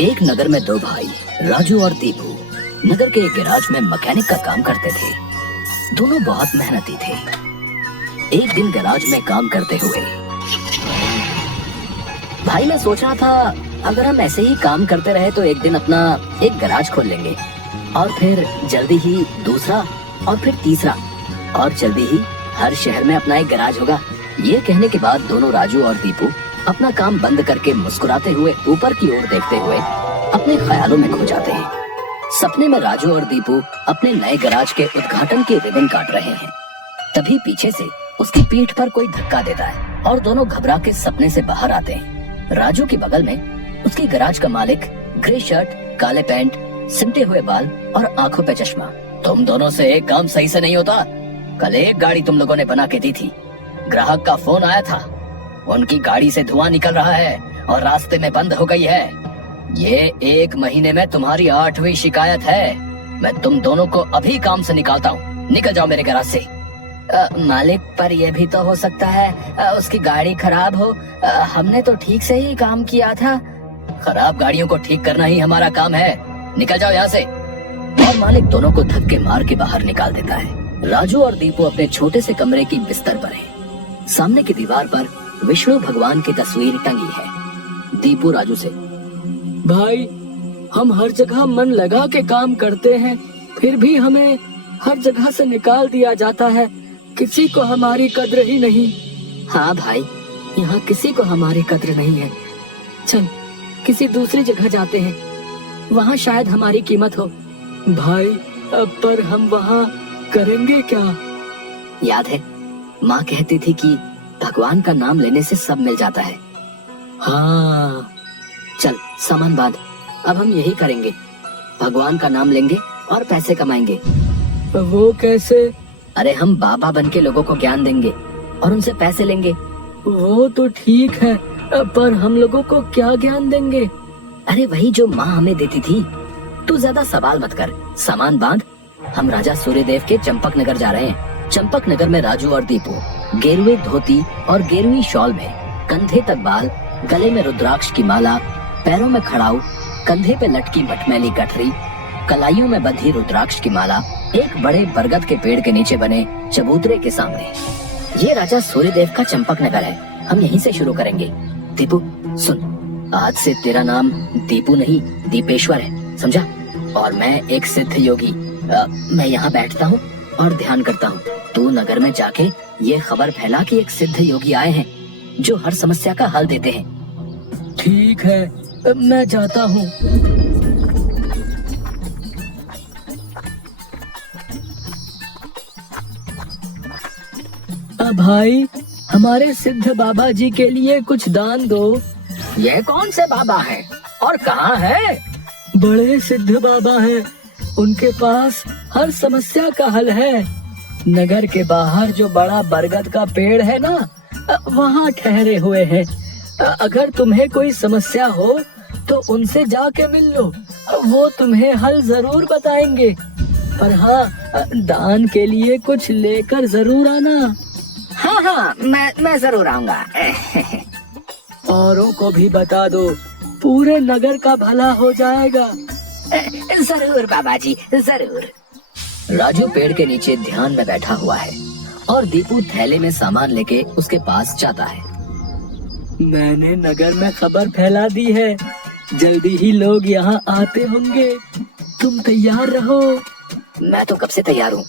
एक नगर में दो भाई राजू और दीपू नगर के एक गैराज में मैकेनिक का काम करते थे। दोनों बहुत मेहनती थे। एक दिन गैराज में काम करते हुए भाई मैं सोच रहा था अगर हम ऐसे ही काम करते रहे तो एक दिन अपना एक गैराज खोल लेंगे और फिर जल्दी ही दूसरा और फिर तीसरा और जल्दी ही हर शहर में अपना एक गैराज होगा। ये कहने के बाद दोनों राजू और दीपू अपना काम बंद करके मुस्कुराते हुए ऊपर की ओर देखते हुए अपने ख्यालों में खो जाते हैं। सपने में राजू और दीपू अपने नए गैराज के उद्घाटन की रिबन काट रहे हैं। तभी पीछे से उसकी पीठ पर कोई धक्का देता है और दोनों घबरा के सपने से बाहर आते हैं। राजू के बगल में उसकी गैराज का मालिक, ग्रे शर्ट, काले पैंट, सिमटे हुए बाल और आंखों पे चश्मा। तुम दोनों से एक काम सही से नहीं होता। कल एक गाड़ी तुम लोगों ने बना के दी थी, ग्राहक का फोन आया था, उनकी गाड़ी से धुआं निकल रहा है और रास्ते में बंद हो गई है। ये 1 महीने में तुम्हारी 8वीं शिकायत है। मैं तुम दोनों को अभी काम से निकालता हूँ। निकल जाओ मेरे गैराज से। मालिक, पर यह भी तो हो सकता है उसकी गाड़ी खराब हो। हमने तो ठीक से ही काम किया था। खराब गाड़ियों को ठीक करना ही हमारा काम है। निकल जाओ यहाँ से। और मालिक दोनों को धक्के मार के बाहर निकाल देता है। राजू और दीपू अपने छोटे से कमरे की बिस्तर पर हैं। सामने की दीवार पर विष्णु भगवान की तस्वीर टंगी है। दीपू राजू से, भाई हम हर जगह मन लगा के काम करते हैं, फिर भी हमें हर जगह से निकाल दिया जाता है। किसी को हमारी कद्र ही नहीं। हाँ भाई, यहाँ किसी को हमारी कद्र नहीं है। चल किसी दूसरी जगह जाते हैं, वहाँ शायद हमारी कीमत हो। भाई पर हम वहाँ करेंगे क्या? याद है माँ कहती थी कि भगवान का नाम लेने से सब मिल जाता है। हाँ चल सामान बांध, अब हम यही करेंगे। भगवान का नाम लेंगे और पैसे कमाएंगे। वो कैसे? अरे हम बाबा बन के लोगों को ज्ञान देंगे और उनसे पैसे लेंगे। वो तो ठीक है, पर हम लोगों को क्या ज्ञान देंगे? अरे वही जो माँ हमें देती थी। तू ज्यादा सवाल मत कर, सामान बांध। हम राजा सूर्यदेव के चंपक नगर जा रहे हैं। चंपक नगर में राजू और दीपू गेरुए धोती और गेरुई शॉल में, कंधे तक बाल, गले में रुद्राक्ष की माला, पैरों में खड़ाऊ, कंधे पे लटकी मटमैली गठरी, कलाइयों में बंधी रुद्राक्ष की माला, एक बड़े बरगद के पेड़ के नीचे बने चबूतरे के सामने। ये राजा सूर्यदेव का चंपक नगर है। हम यहीं से शुरू करेंगे। दीपू सुन, आज से तेरा नाम दीपू नहीं दीपेश्वर है, समझा? और मैं एक सिद्ध योगी। मैं यहाँ बैठता हूँ और ध्यान करता हूँ। तू नगर में जाके ये खबर फैला कि एक सिद्ध योगी आए हैं जो हर समस्या का हल देते हैं। ठीक है, मैं जाता हूँ। भाई हमारे सिद्ध बाबा जी के लिए कुछ दान दो। ये कौन से बाबा हैं और कहाँ है? बड़े सिद्ध बाबा हैं, उनके पास हर समस्या का हल है। नगर के बाहर जो बड़ा बरगद का पेड़ है ना, वहाँ ठहरे हुए हैं। अगर तुम्हें कोई समस्या हो तो उनसे जाके मिल लो, वो तुम्हें हल जरूर बताएंगे। पर हाँ, दान के लिए कुछ लेकर जरूर आना। हाँ, मैं जरूर आऊंगा। औरों को भी बता दो, पूरे नगर का भला हो जाएगा। जरूर बाबा जी, जरूर। राजू पेड़ के नीचे ध्यान में बैठा हुआ है और दीपू थैले में सामान लेके उसके पास जाता है। मैंने नगर में खबर फैला दी है, जल्दी ही लोग यहाँ आते होंगे। तुम तैयार रहो। मैं तो कब से तैयार हूँ,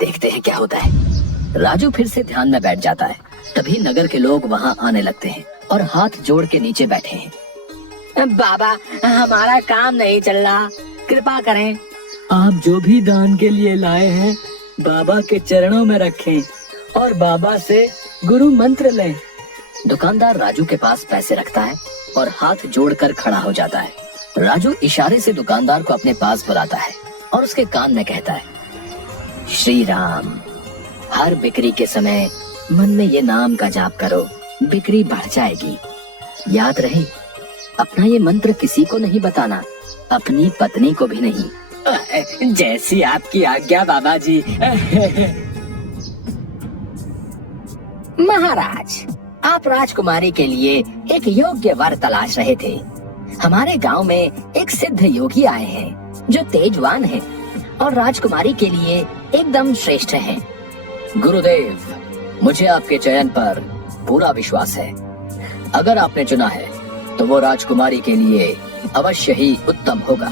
देखते हैं क्या होता है। राजू फिर से ध्यान में बैठ जाता है। तभी नगर के लोग वहाँ आने लगते हैं और हाथ जोड़ के नीचे बैठे हैं। बाबा, हमारा काम नहीं चल रहा, कृपा करें। आप जो भी दान के लिए लाए हैं बाबा के चरणों में रखें और बाबा से गुरु मंत्र लें। दुकानदार राजू के पास पैसे रखता है और हाथ जोड़कर खड़ा हो जाता है। राजू इशारे से दुकानदार को अपने पास बुलाता है और उसके कान में कहता है, श्री राम। हर बिक्री के समय मन में ये नाम का जाप करो, बिक्री बढ़ जाएगी। याद रहे, अपना ये मंत्र किसी को नहीं बताना, अपनी पत्नी को भी नहीं। जैसी आपकी आज्ञा बाबा जी। महाराज, आप राजकुमारी के लिए एक योग्य वर तलाश रहे थे। हमारे गांव में एक सिद्ध योगी आए हैं जो तेजवान हैं और राजकुमारी के लिए एकदम श्रेष्ठ हैं। गुरुदेव, मुझे आपके चयन पर पूरा विश्वास है। अगर आपने चुना है तो वो राजकुमारी के लिए अवश्य ही उत्तम होगा।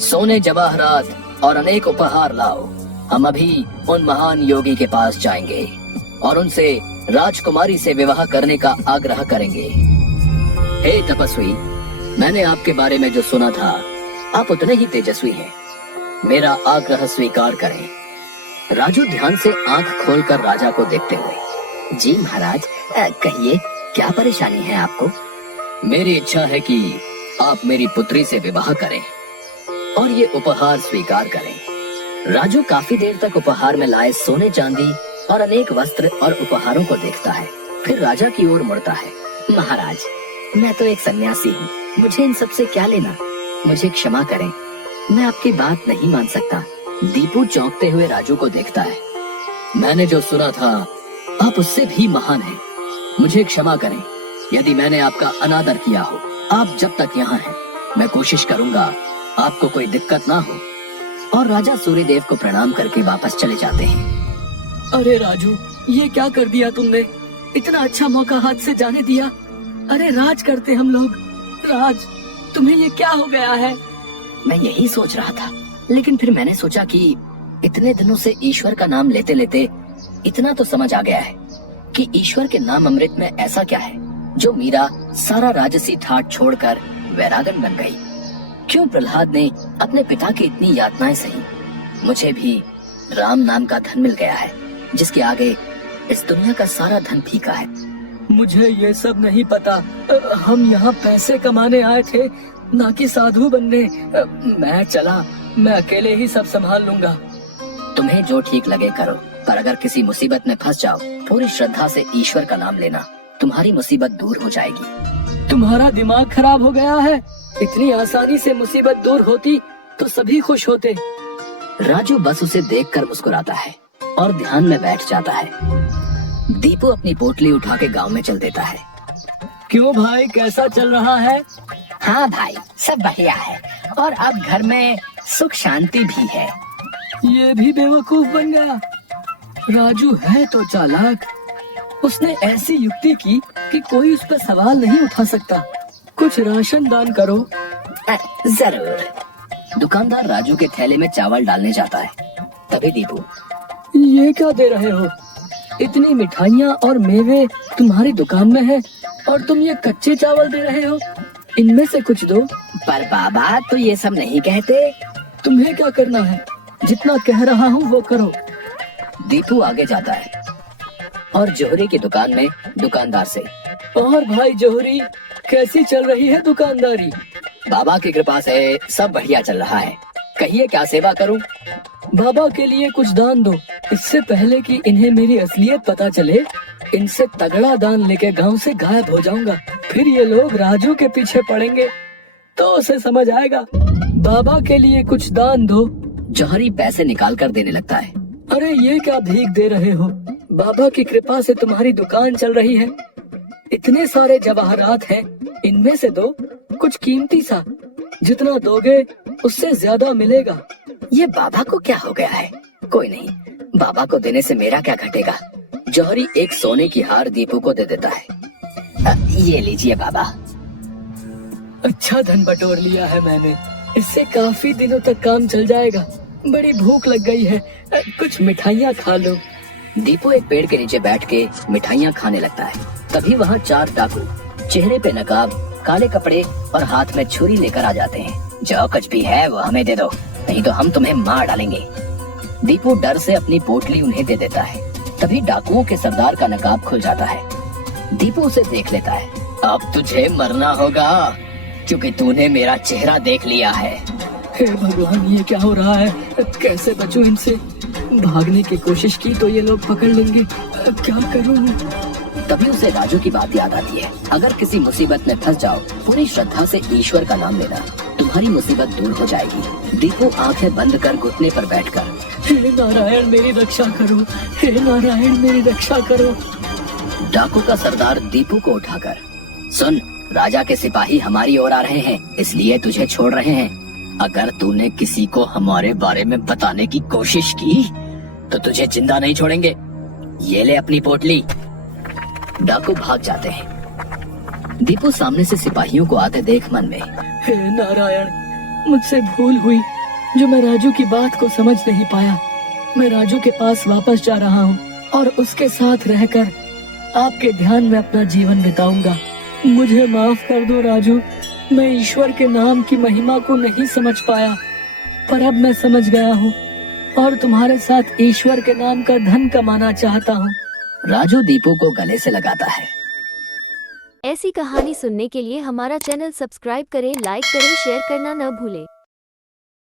सोने जवाहरात और अनेक उपहार लाओ। हम अभी उन महान योगी के पास जाएंगे और उनसे राजकुमारी से विवाह करने का आग्रह करेंगे। हे तपस्वी, मैंने आपके बारे में जो सुना था, आप उतने ही तेजस्वी हैं। मेरा आग्रह स्वीकार करें। राजू ध्यान से आंख खोलकर राजा को देखते हुए, जी महाराज, कहिए क्या परेशानी है आपको? मेरी इच्छा है कि आप मेरी पुत्री से विवाह करें और ये उपहार स्वीकार करें। राजू काफी देर तक उपहार में लाए सोने चांदी और अनेक वस्त्र और उपहारों को देखता है, फिर राजा की ओर मुड़ता है। महाराज, मैं तो एक सन्यासी हूँ, मुझे इन सब से क्या लेना? मुझे क्षमा करें, मैं आपकी बात नहीं मान सकता। दीपू चौंकते हुए राजू को देखता है। मैंने जो सुना था, आप उससे भी महान हैं। मुझे क्षमा करें यदि मैंने आपका अनादर किया हो। आप जब तक यहाँ हैं, मैं कोशिश करूंगा आपको कोई दिक्कत ना हो। और राजा सूर्यदेव को प्रणाम करके वापस चले जाते हैं। अरे राजू, ये क्या कर दिया तुमने? इतना अच्छा मौका हाथ से जाने दिया। अरे राज करते हम लोग। राज, तुम्हें ये क्या हो गया है? मैं यही सोच रहा था, लेकिन फिर मैंने सोचा कि इतने दिनों से ईश्वर का नाम लेते लेते इतना तो समझ आ गया है कि ईश्वर के नाम अमृत में ऐसा क्या है जो मीरा सारा राजसी ठाट छोड़कर वैरागन बन गई। क्यों प्रहलाद ने अपने पिता की इतनी यातनाएं सही? मुझे भी राम नाम का धन मिल गया है, जिसके आगे इस दुनिया का सारा धन फीका है। मुझे ये सब नहीं पता। हम यहाँ पैसे कमाने आए थे, ना कि साधु बनने। मैं चला, मैं अकेले ही सब संभाल लूंगा। तुम्हें जो ठीक लगे करो, पर अगर किसी मुसीबत में फंस जाओ, पूरी श्रद्धा से ईश्वर का नाम लेना, तुम्हारी मुसीबत दूर हो जाएगी। तुम्हारा दिमाग खराब हो गया है। इतनी आसानी से मुसीबत दूर होती तो सभी खुश होते। राजू बस उसे देखकर मुस्कुराता है और ध्यान में बैठ जाता है। दीपू अपनी पोटली उठा के गाँव में चल देता है। क्यों भाई, कैसा चल रहा है? हाँ भाई, सब बढ़िया है और अब घर में सुख शांति भी है। ये भी बेवकूफ बन गया। राजू है तो चालाक। उसने ऐसी युक्ति की कि कोई उस पर सवाल नहीं उठा सकता। कुछ राशन दान करो। जरूर। दुकानदार राजू के थैले में चावल डालने जाता है। तभी दीपू, ये क्या दे रहे हो? इतनी मिठाइयाँ और मेवे तुम्हारी दुकान में है और तुम ये कच्चे चावल दे रहे हो? इनमें से कुछ दो। पर बाबा तो ये सब नहीं कहते। तुम्हें क्या करना है? जितना कह रहा हूँ वो करो। दीपू आगे जाता है और जोहरी की दुकान में दुकानदार से, और भाई जोहरी, कैसी चल रही है दुकानदारी? बाबा की कृपा से सब बढ़िया चल रहा है। कहिए क्या सेवा करूं? बाबा के लिए कुछ दान दो। इससे पहले कि इन्हें मेरी असलियत पता चले, इनसे तगड़ा दान लेके गांव से गायब हो जाऊंगा। फिर ये लोग राजू के पीछे पड़ेंगे तो उसे समझ आएगा। बाबा के लिए कुछ दान दो। जौहरी पैसे निकाल कर देने लगता है। अरे ये क्या भीख दे रहे हो? बाबा की कृपा से तुम्हारी दुकान चल रही है। इतने सारे जवाहरात हैं, इनमें से दो, कुछ कीमती सा। जितना दोगे उससे ज्यादा मिलेगा। ये बाबा को क्या हो गया है? कोई नहीं, बाबा को देने से मेरा क्या घटेगा। जौहरी एक सोने की हार दीपू को दे देता है। ये लीजिए बाबा। अच्छा धन बटोर लिया है मैंने। इससे काफी दिनों तक काम चल जाएगा। बड़ी भूख लग गई है, कुछ मिठाइयाँ खा लो। दीपू एक पेड़ के नीचे बैठ के मिठाइयाँ खाने लगता है। तभी वहाँ 4 डाकू, चेहरे पे नकाब, काले कपड़े और हाथ में छुरी लेकर आ जाते हैं। जो कुछ भी है वो हमें दे दो, नहीं तो हम तुम्हें मार डालेंगे। दीपू डर से अपनी पोटली उन्हें दे देता है। तभी डाकुओं के सरदार का नकाब खुल जाता है। दीपू उसे देख लेता है। अब तुझे मरना होगा, क्योंकि तूने मेरा चेहरा देख लिया है। हे भगवान, ये क्या हो रहा है? कैसे बचूं इनसे? भागने की कोशिश की तो ये लोग पकड़ लेंगे। क्या करूं? तभी उसे राजू की बात याद आती है। अगर किसी मुसीबत में फंस जाओ, पूरी श्रद्धा से ईश्वर का नाम लेना, तुम्हारी मुसीबत दूर हो जाएगी। दीपू आंखें बंद कर घुटने पर बैठकर, हे नारायण मेरी रक्षा करो, हे नारायण मेरी रक्षा करो। डाकू का सरदार दीपू को उठाकर, सुन, राजा के सिपाही हमारी ओर आ रहे हैं, इसलिए तुझे छोड़ रहे हैं। अगर तूने किसी को हमारे बारे में बताने की कोशिश की तो तुझे जिंदा नहीं छोड़ेंगे। ये ले अपनी पोटली। डाकू भाग जाते हैं। दीपू सामने से सिपाहियों को आते देख मन में, हे नारायण, मुझसे भूल हुई जो मैं राजू की बात को समझ नहीं पाया। मैं राजू के पास वापस जा रहा हूँ और उसके साथ रहकर आपके ध्यान में अपना जीवन बिताऊंगा। मुझे माफ कर दो राजू, मैं ईश्वर के नाम की महिमा को नहीं समझ पाया, पर अब मैं समझ गया हूँ और तुम्हारे साथ ईश्वर के नाम का धन कमाना चाहता हूँ। राजू दीपू को गले से लगाता है। ऐसी कहानी सुनने के लिए हमारा चैनल सब्सक्राइब करें, लाइक करें, शेयर करना न भूलें।